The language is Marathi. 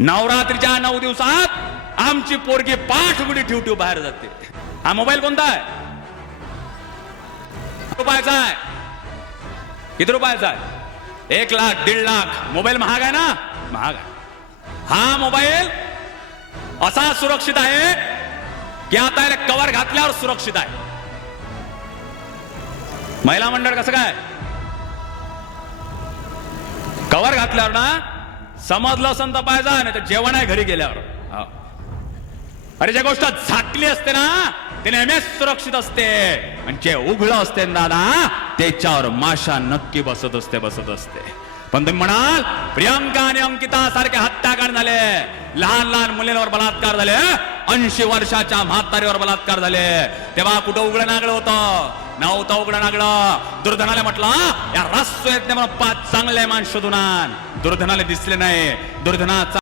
नवरात्रीच्या नऊ दिवसात आमची पोरगी पाठ उघडी ठेव ठेव बाहेर जाते. हा मोबाईल कोणता आहे? रुपयाचा आहे? किती रुपयाचा आहे? एक लाख दीड लाख. मोबाईल महाग आहे ना? महाग आहे. हा मोबाईल असा सुरक्षित आहे की आता याला कवर घातल्यावर सुरक्षित आहे. महिला मंडळ कसं काय? कवर घातल्यावर ना समजलं असं तर पाहिजे नाही तर जेवण आहे घरी गेल्यावर. हो. अरे ज्या गोष्ट झाकली असते ना ते नेहमीच सुरक्षित असते. आणि जे उघडं असते दादा त्याच्यावर माशा नक्की बसत असते बसत असते. पण तुम्ही म्हणाल प्रियांका आणि अंकिता सारखे हत्याकांड झाले. लहान लहान मुलींवर बलात्कार झाले ऐंशी वर्षाच्या म्हातारीवर बलात्कार झाले. तेव्हा कुठं उघडं नागळ होतं? नव्हतं उघडं नागळ. दुर्धनाला म्हटलं या राष्ट्र येत नाही म्हणून पाच चांगले मान शोधून दुर्धनाला दिसले नाही. दुर्धनाचा